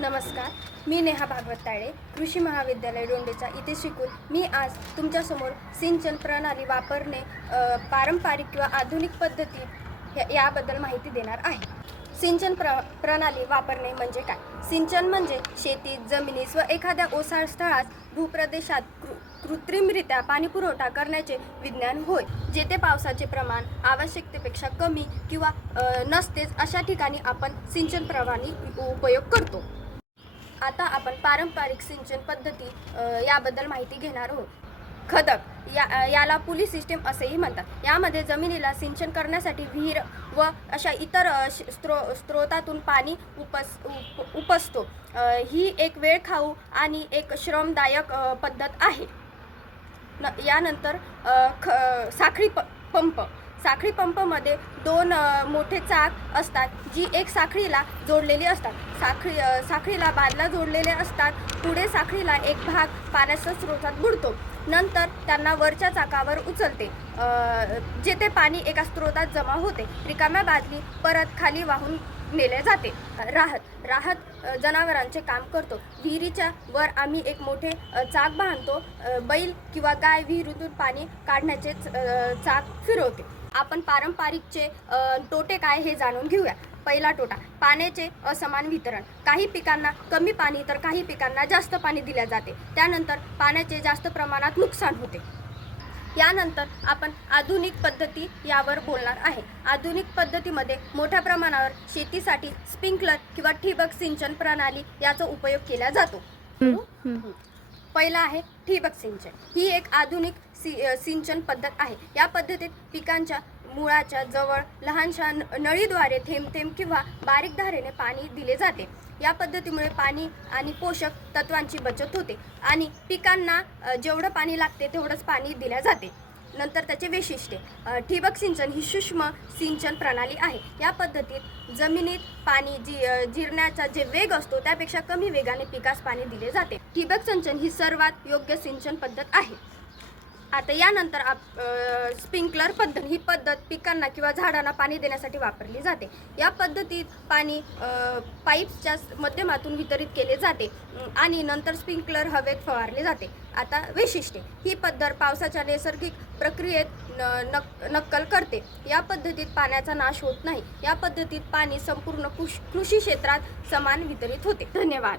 नमस्कार मी नेहा भागवत ताळे कृषी महाविद्यालय डोंडेचा इथे शिकून मी आज तुमच्यासमोर सिंचन प्रणाली वापरणे पारंपरिक किंवा आधुनिक पद्धती याबद्दल माहिती देणार आहे. सिंचन प्र प्रणाली वापरणे म्हणजे काय? सिंचन म्हणजे शेतीत जमिनीस व एखाद्या ओसाळ स्थळास भूप्रदेशात कृ कृत्रिमरित्या पाणीपुरवठा करण्याचे विज्ञान होय जेथे पावसाचे प्रमाण आवश्यकतेपेक्षा कमी किंवा नसतेच अशा ठिकाणी आपण सिंचन प्रणाली उपयोग करतो. आता आपण पारंपरिक सिंचन पद्धती याबद्दल माहिती घेणार आहोत. खदक या याला पुली सिस्टीम असेही म्हणतात. यामध्ये जमिनीला सिंचन करण्यासाठी विहीर व अशा इतर श- स्त्रो स्त्रोतातून पाणी उपस उप उपसतो. ही एक वेळ खाऊ आणि एक श्रमदायक पद्धत आहे. न यानंतर ख साखळी प पंप. साखळी पंपमध्ये दोन मोठे चाक असतात जी एक साखळीला जोडलेली असतात. साखळी साखळीला बादला जोडलेले असतात. पुढे साखळीला एक भाग पाण्याच्या स्रोतात बुडतो. नंतर त्यांना वरच्या चाकावर उचलते. जेथे पाणी एका स्रोतात जमा होते. रिकाम्या बादली परत खाली वाहून नेले जाते. राहत राहत जनावरांचे काम करतो. विहिरीच्या वर आम्ही एक मोठे चाक बांधतो. बैल किंवा गाय विहिरीतून पाणी काढण्याचे च- चाक फिरवते. आपण पारंपरिकचे तोटे काय हे जाणून घेऊया. पहिला तोटा पाण्याचे असमान वितरण. काही पिकांना कमी पाणी तर काही पिकांना जास्त पाणी दिले जाते. त्यानंतर पाण्याचे जास्त प्रमाणात नुकसान होते. यानंतर आपण आधुनिक पद्धती यावर बोलणार आहे. आधुनिक पद्धतीमध्ये मोठ्या प्रमाणावर शेतीसाठी स्प्रिंकलर किंवा ठिबक सिंचन प्रणाली याचा उपयोग केला जातो. पहिला आहे ठिबक सिंचन. ही एक आधुनिक सि सिंचन पद्धत आहे. या पद्धतीत पिकांच्या मुळाच्या जवळ लहानशा न- नळीद्वारे थेंब थेंब किंवा बारीक धारेने पाणी दिले जाते. या पद्धतीमुळे पाणी आणि पोषक तत्वांची बचत होते आणि पिकांना जेवढं पाणी लागते तेवढंच पाणी दिल्या जाते. नंतर त्याचे वैशिष्ट्ये ठिबक सिंचन ही सूक्ष्म सिंचन प्रणाली आहे. या पद्धतीत जमिनीत पाणी जी जिरण्याचा जे वेग असतो त्यापेक्षा कमी वेगाने पिकास पाणी दिले जाते. ठिबक सिंचन ही सर्वात योग्य सिंचन पद्धत आहे. आता यानंतर आप स्प्रिंकलर पद्धत ही पद्धत पिकांना किंवा झाडांना पाणी देण्यासाठी वापरली जाते. या पद्धतीत पाणी पाईप्सच्या माध्यमातून वितरित केले जाते आणि नंतर स्प्रिंकलर हवेत फवारले जाते. आता वैशिष्ट्ये ही पद्धत पावसाच्या नैसर्गिक प्रक्रियेत न- नक नक्कल करते. या पद्धतीत पाण्याचा नाश होत नाही. या पद्धतीत पाणी संपूर्ण कृषी क्षेत्रात समान वितरित होते. धन्यवाद.